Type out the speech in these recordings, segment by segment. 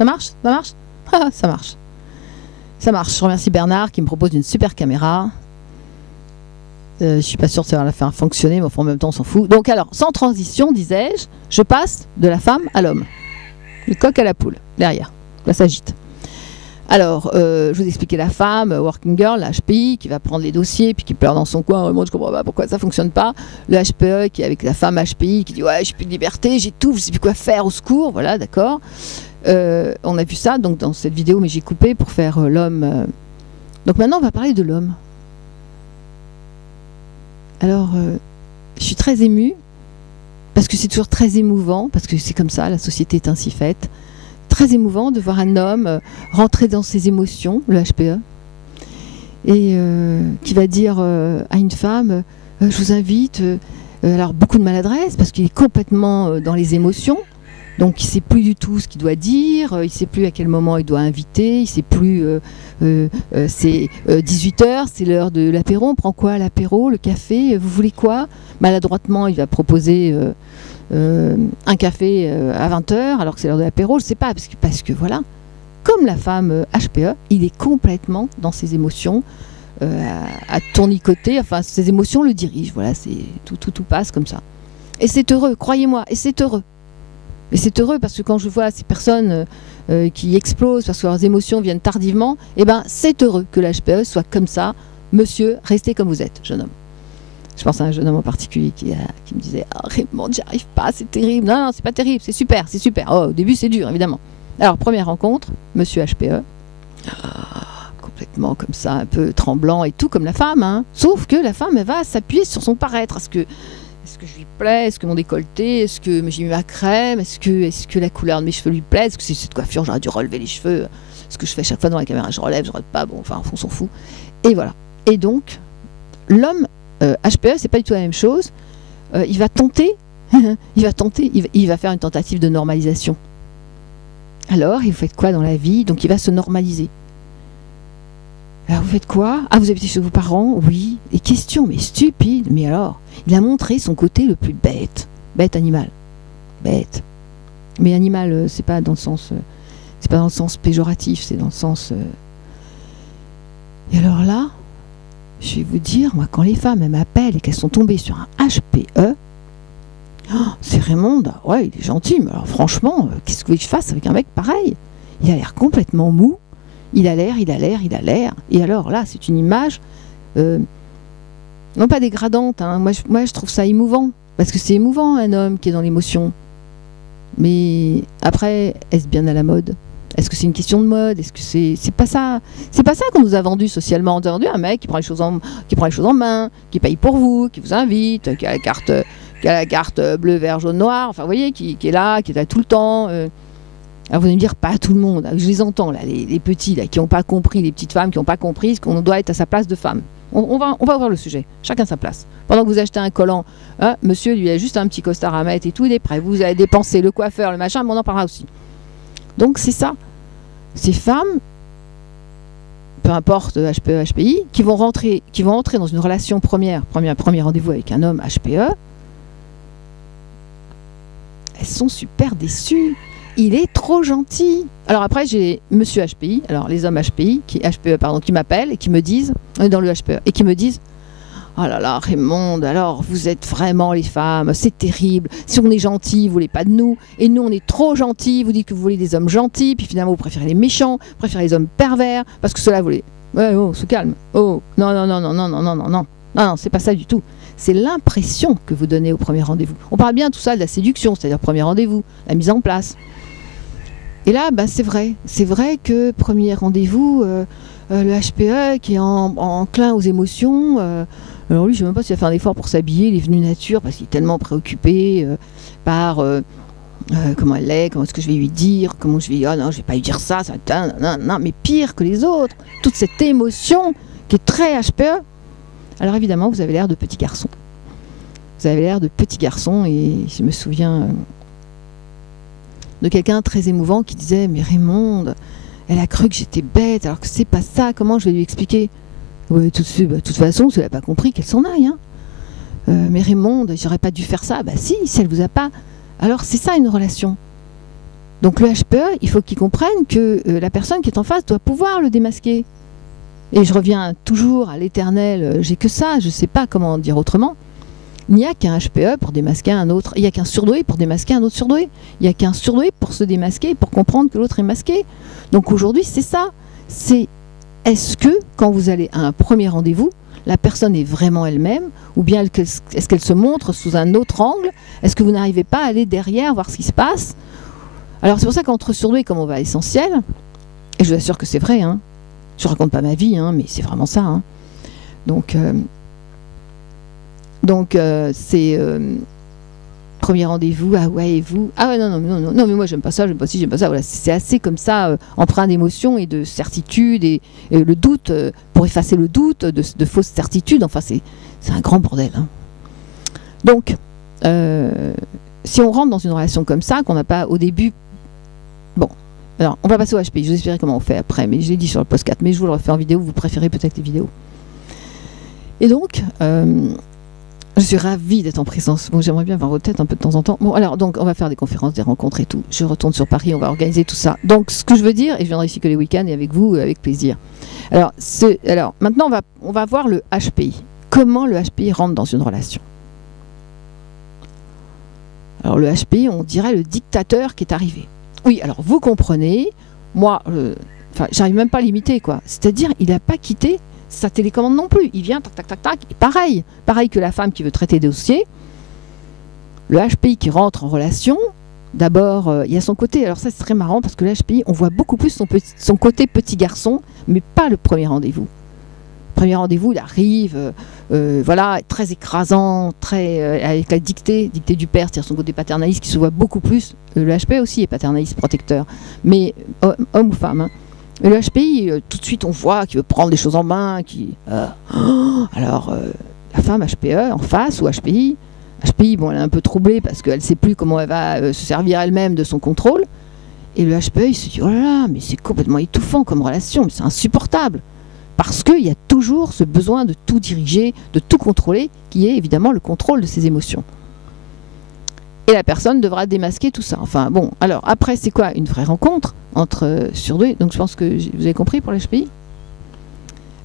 Ça marche? Ça marche? Ah, ça marche. Ça marche. Je remercie Bernard qui me propose une super caméra. Je suis pas sûre de savoir la faire fonctionner, mais en même temps on s'en fout. Donc alors, sans transition, disais-je, je passe de la femme à l'homme. Le coq à la poule, derrière. Là, ça agite. Alors, je vous expliquais la femme, working girl, la HPI, qui va prendre les dossiers, puis qui pleure dans son coin. Moi, je comprends pas pourquoi ça fonctionne pas. Le HPE, qui est avec la femme HPI, qui dit ouais, j'ai plus de liberté, j'étouffe, je sais plus quoi faire, au secours. Voilà, d'accord. On a vu ça donc dans cette vidéo, mais j'ai coupé pour faire l'homme. Donc maintenant, on va parler de l'homme. Alors, je suis très émue, parce que c'est toujours très émouvant, parce que c'est comme ça, la société est ainsi faite. Très émouvant de voir un homme rentrer dans ses émotions, le HPE, et qui va dire à une femme je vous invite, alors beaucoup de maladresse, parce qu'il est complètement dans les émotions, donc il ne sait plus du tout ce qu'il doit dire, il ne sait plus à quel moment il doit inviter, il ne sait plus, c'est 18h, c'est l'heure de l'apéro, on prend quoi, l'apéro, le café, vous voulez quoi? Maladroitement, il va proposer un café à 20h, alors que c'est l'heure de l'apéro, je ne sais pas, parce que voilà, comme la femme HPE, il est complètement dans ses émotions, à tournicoter, enfin ses émotions le dirigent, voilà, tout passe comme ça. Et c'est heureux, croyez-moi, et c'est heureux. Et c'est heureux parce que quand je vois ces personnes qui explosent parce que leurs émotions viennent tardivement, eh ben c'est heureux que la HPE soit comme ça. Monsieur, restez comme vous êtes, jeune homme. Je pense à un jeune homme en particulier qui me disait « Ah, Raymond, j'y arrive pas, c'est terrible. » Non, non, c'est pas terrible, c'est super, c'est super. Oh, au début, c'est dur, évidemment. Alors, première rencontre, monsieur HPE. Complètement comme ça, un peu tremblant et tout, comme la femme. Hein. Sauf que la femme, elle va s'appuyer sur son paraître. Est-ce que je lui plais? Est-ce que mon décolleté? Est-ce que j'ai mis ma crème? Est-ce que la couleur de mes cheveux lui plaît? Est-ce que c'est cette coiffure? J'aurais dû relever les cheveux. Ce que je fais chaque fois dans la caméra, je relève, je relève pas. Bon, enfin, on s'en fout. Et voilà. Et donc, l'homme HPE, c'est pas du tout la même chose. Il va tenter, il va faire une tentative de normalisation. Alors, vous faites quoi dans la vie? Donc, il va se normaliser. Alors, vous faites quoi? Ah, vous habitez chez vos parents? Oui. Et question, mais stupide. Mais alors, il a montré son côté le plus bête. Bête animal. Bête. Mais animal, c'est pas dans le sens... c'est pas dans le sens péjoratif, c'est dans le sens... Et alors là, je vais vous dire, moi, quand les femmes m'appellent et qu'elles sont tombées sur un HPE, oh, c'est Raymond, ouais, il est gentil, mais alors franchement, qu'est-ce que vous voulez que je fasse avec un mec pareil? Il a l'air complètement mou, il a l'air. Et alors là, c'est une image, non pas dégradante, hein. Moi, je trouve ça émouvant, parce que c'est émouvant un homme qui est dans l'émotion. Mais après, est-ce bien à la mode? Est-ce que c'est une question de mode? Est-ce que c'est pas ça? C'est pas ça qu'on nous a vendu socialement. On nous a vendu un mec qui prend les choses en main, qui paye pour vous, qui vous invite, qui a la carte bleu, vert, jaune, noir. Enfin, vous voyez, qui est là tout le temps. Alors vous allez me dire, pas tout le monde. Je les entends là, les petits là, qui n'ont pas compris, les petites femmes qui n'ont pas compris qu'on doit être à sa place de femme. On va ouvrir le sujet. Chacun sa place. Pendant que vous achetez un collant, hein, monsieur lui a juste un petit costard à mettre et tout, il est prêt. Vous avez dépensé le coiffeur, le machin, mais on en parlera aussi. Donc c'est ça. Ces femmes, peu importe HPE, HPI, qui vont entrer dans une relation premier rendez-vous avec un homme HPE, elles sont super déçues. Il est trop gentil. Alors après, j'ai monsieur HPI, alors les hommes HPI, qui m'appellent et qui me disent, on est dans le HPE, et qui me disent, oh là là, Raymond, alors vous êtes vraiment les femmes, c'est terrible. Si on est gentil, vous voulez pas de nous. Et nous, on est trop gentils. Vous dites que vous voulez des hommes gentils, puis finalement, vous préférez les méchants, vous préférez les hommes pervers, parce que cela, vous voulez. Ouais, oh, se calme. Oh, non, c'est pas ça du tout. C'est l'impression que vous donnez au premier rendez-vous. On parle bien tout ça de la séduction, c'est-à-dire premier rendez-vous, la mise en place. Et là, bah, c'est vrai que premier rendez-vous, le HPE qui est enclin aux émotions. Alors lui, je ne sais même pas s'il va faire un effort pour s'habiller, il est venu nature parce qu'il est tellement préoccupé par comment elle est, comment est-ce que je vais lui dire, comment je vais, oh non, je vais pas lui dire ça, non, mais pire que les autres, toute cette émotion qui est très HPE. Alors évidemment, vous avez l'air de petit garçon. Vous avez l'air de petit garçon et je me souviens de quelqu'un très émouvant qui disait « Mais Raymond, elle a cru que j'étais bête alors que c'est pas ça, comment je vais lui expliquer ?» Ouais, tout de suite, de toute façon, si elle n'a pas compris, qu'elle s'en aille. Hein. Mais Raymond, j'aurais pas dû faire ça. Bah si elle vous a pas. Alors c'est ça une relation. Donc le HPE, il faut qu'il comprenne que la personne qui est en face doit pouvoir le démasquer. Et je reviens toujours à l'éternel, j'ai que ça, je ne sais pas comment dire autrement. Il n'y a qu'un HPE pour démasquer un autre. Il n'y a qu'un surdoué pour démasquer un autre surdoué. Il n'y a qu'un surdoué pour se démasquer, pour comprendre que l'autre est masqué. Donc aujourd'hui, c'est ça. C'est est-ce que, quand vous allez à un premier rendez-vous, la personne est vraiment elle-même, ou bien est-ce qu'elle se montre sous un autre angle? Est-ce que vous n'arrivez pas à aller derrière, voir ce qui se passe? Alors c'est pour ça qu'entre surdoués, comme on va à l'essentiel, et je vous assure que c'est vrai, hein, je ne raconte pas ma vie, hein, mais c'est vraiment ça. Hein. Donc c'est premier rendez-vous, ah ouais, et vous? Ah ouais, non, mais moi j'aime pas ça, j'aime pas ci, j'aime pas ça. Voilà, c'est assez comme ça, empreint d'émotion et de certitude, et le doute, pour effacer le doute, de fausses certitudes, enfin c'est un grand bordel. Hein. Donc, si on rentre dans une relation comme ça, qu'on n'a pas au début... Bon, alors on va passer au HPI, je vous expliquerai comment on fait après, mais je l'ai dit sur le podcast, mais je vous le refais en vidéo, vous préférez peut-être les vidéos. Et donc... je suis ravie d'être en présence. Bon, j'aimerais bien voir votre tête un peu de temps en temps. Bon, alors, donc, on va faire des conférences, des rencontres et tout. Je retourne sur Paris, on va organiser tout ça. Donc, ce que je veux dire, et je viendrai ici que les week-ends et avec vous, avec plaisir. Alors, maintenant, on va voir le HPI. Comment le HPI rentre dans une relation? Alors, le HPI, on dirait le dictateur qui est arrivé. Oui, alors, vous comprenez, moi, j'arrive même pas à l'imiter, quoi. C'est-à-dire, il n'a pas quitté sa télécommande non plus, il vient, tac, tac, tac, tac, et pareil que la femme qui veut traiter des dossiers, le HPI qui rentre en relation, d'abord, il y a son côté, alors ça c'est très marrant, parce que le HPI, on voit beaucoup plus son côté petit garçon, mais pas le premier rendez-vous. Premier rendez-vous, il arrive, voilà, très écrasant, très avec la dictée du père, c'est-à-dire son côté paternaliste qui se voit beaucoup plus, le HPI aussi est paternaliste, protecteur, mais homme ou femme, hein. Mais le HPI, tout de suite, on voit qu'il veut prendre les choses en main. Alors, la femme HPE en face, ou HPI, bon, elle est un peu troublée parce qu'elle ne sait plus comment elle va se servir elle-même de son contrôle. Et le HPE, il se dit, oh là là, mais c'est complètement étouffant comme relation, mais c'est insupportable. Parce qu'il y a toujours ce besoin de tout diriger, de tout contrôler, qui est évidemment le contrôle de ses émotions. Et la personne devra démasquer tout ça. Enfin bon, alors après c'est quoi? Une vraie rencontre entre surdoués. Donc je pense que vous avez compris pour le HPI.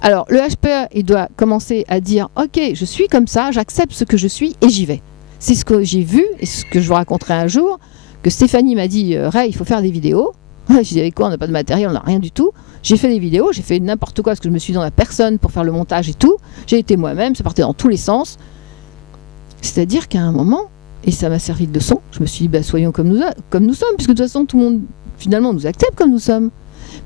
Alors le HPE, il doit commencer à dire ok, je suis comme ça, j'accepte ce que je suis et j'y vais. C'est ce que j'ai vu et ce que je vous raconterai un jour, que Stéphanie m'a dit Ray, il faut faire des vidéos. J'ai dit avec quoi? On n'a pas de matériel, on n'a rien du tout. J'ai fait des vidéos, j'ai fait n'importe quoi parce que je me suis dit dans la personne pour faire le montage et tout. J'ai été moi-même, ça partait dans tous les sens. C'est-à-dire qu'à un moment, et ça m'a servi de leçon. Je me suis dit, bah, soyons comme nous sommes, puisque de toute façon, tout le monde, finalement, nous accepte comme nous sommes.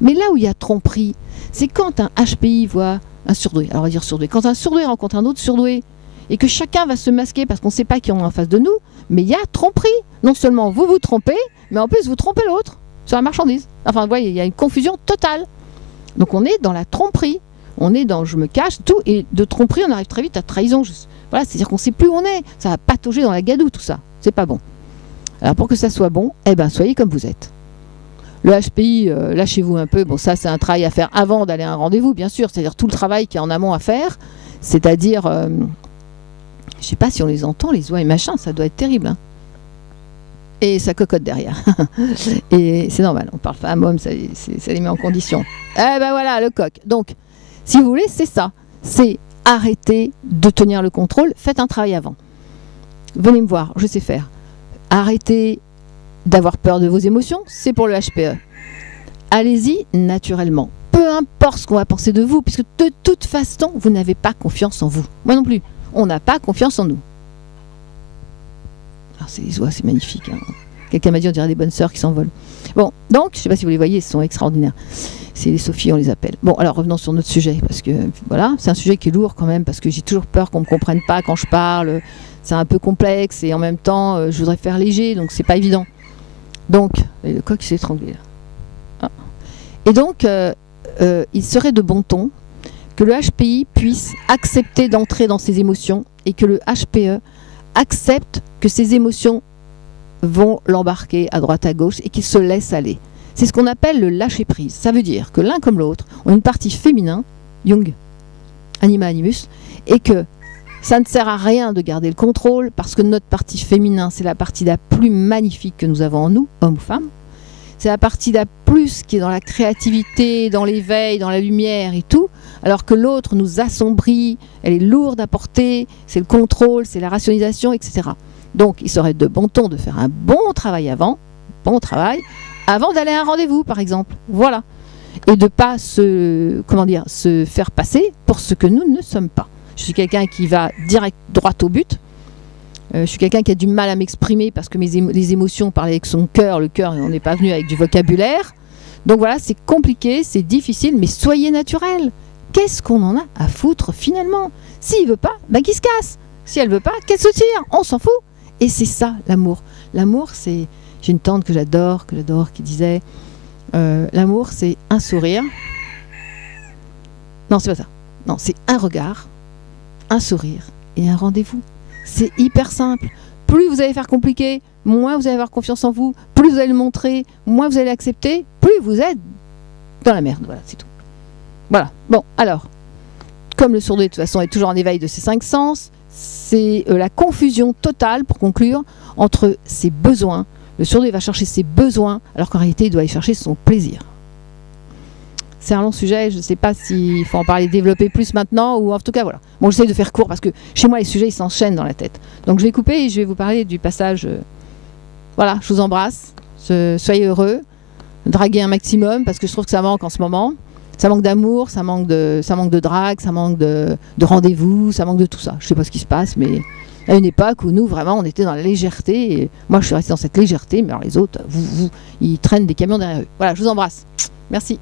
Mais là où il y a tromperie, c'est quand un HPI voit un surdoué. Alors, on va dire surdoué. Quand un surdoué rencontre un autre surdoué, et que chacun va se masquer parce qu'on ne sait pas qui on est en face de nous, mais il y a tromperie. Non seulement vous vous trompez, mais en plus, vous trompez l'autre sur la marchandise. Enfin, vous voyez, il y a une confusion totale. Donc, on est dans la tromperie. On est dans je me cache, tout. Et de tromperie, on arrive très vite à trahison. Voilà, c'est-à-dire qu'on ne sait plus où on est. Ça va patauger dans la gadoue, tout ça. C'est pas bon. Alors pour que ça soit bon, eh ben, soyez comme vous êtes. Le HPI, lâchez-vous un peu. Bon, ça, c'est un travail à faire avant d'aller à un rendez-vous, bien sûr. C'est-à-dire tout le travail qui est en amont à faire. C'est-à-dire, je ne sais pas si on les entend, les oies et machin, ça doit être terrible. Hein. Et ça cocotte derrière. Et c'est normal. On parle femme, homme, ça les met en condition. Eh ben voilà, le coq. Donc, si vous voulez, c'est ça. C'est arrêtez de tenir le contrôle, faites un travail avant. Venez me voir, je sais faire. Arrêtez d'avoir peur de vos émotions, c'est pour le HPE. Allez-y naturellement. Peu importe ce qu'on va penser de vous, puisque de toute façon, vous n'avez pas confiance en vous. Moi non plus. On n'a pas confiance en nous. Alors c'est les oies, c'est magnifique. Hein. Quelqu'un m'a dit on dirait des bonnes sœurs qui s'envolent. Bon, donc, je ne sais pas si vous les voyez, ils sont extraordinaires. C'est les Sophies, on les appelle. Bon, alors revenons sur notre sujet, parce que voilà, c'est un sujet qui est lourd quand même, parce que j'ai toujours peur qu'on ne me comprenne pas quand je parle. C'est un peu complexe, et en même temps, je voudrais faire léger, donc c'est pas évident. Donc, le coq s'est étranglé là. Ah. Et donc, il serait de bon ton que le HPI puisse accepter d'entrer dans ses émotions, et que le HPE accepte que ses émotions vont l'embarquer à droite à gauche, et qu'il se laisse aller. C'est ce qu'on appelle le lâcher-prise. Ça veut dire que l'un comme l'autre ont une partie féminin, Jung, anima animus, et que ça ne sert à rien de garder le contrôle, parce que notre partie féminin, c'est la partie la plus magnifique que nous avons en nous, homme ou femme, c'est la partie la plus qui est dans la créativité, dans l'éveil, dans la lumière et tout, alors que l'autre nous assombrit, elle est lourde à porter, c'est le contrôle, c'est la rationalisation, etc. Donc il serait de bon ton de faire un bon travail avant d'aller à un rendez-vous par exemple, voilà. Et de ne pas se faire passer pour ce que nous ne sommes pas. Je suis quelqu'un qui va direct droit au but. Je suis quelqu'un qui a du mal à m'exprimer parce que les émotions parlent avec son cœur. Le cœur, on n'est pas venu avec du vocabulaire. Donc voilà, c'est compliqué, c'est difficile, mais soyez naturel. Qu'est-ce qu'on en a à foutre finalement? S'il ne veut pas, ben qu'il se casse. Si elle ne veut pas, qu'elle se tire. On s'en fout. Et c'est ça l'amour. L'amour, c'est... J'ai une tante que j'adore, qui disait... l'amour, c'est un sourire. Non, c'est pas ça. Non, c'est un regard, un sourire et un rendez-vous. C'est hyper simple. Plus vous allez faire compliqué, moins vous allez avoir confiance en vous, plus vous allez le montrer, moins vous allez l'accepter, plus vous êtes dans la merde. Voilà, c'est tout. Voilà. Bon, alors, comme le sourd de toute façon est toujours en éveil de ses 5 sens, c'est la confusion totale, pour conclure, entre ses besoins. Le sourd va chercher ses besoins, alors qu'en réalité, il doit aller chercher son plaisir. C'est un long sujet, je ne sais pas s'il faut en parler, développer plus maintenant, ou en tout cas, voilà. Bon, j'essaie de faire court, parce que chez moi, les sujets, ils s'enchaînent dans la tête. Donc, je vais couper et je vais vous parler du passage... Voilà, je vous embrasse, soyez heureux, draguez un maximum, parce que je trouve que ça manque en ce moment. Ça manque d'amour, ça manque de drague, ça manque de rendez-vous, ça manque de tout ça. Je ne sais pas ce qui se passe, mais... à une époque où nous, vraiment, on était dans la légèreté. Et moi, je suis restée dans cette légèreté, mais alors les autres, ils traînent des camions derrière eux. Voilà, je vous embrasse. Merci.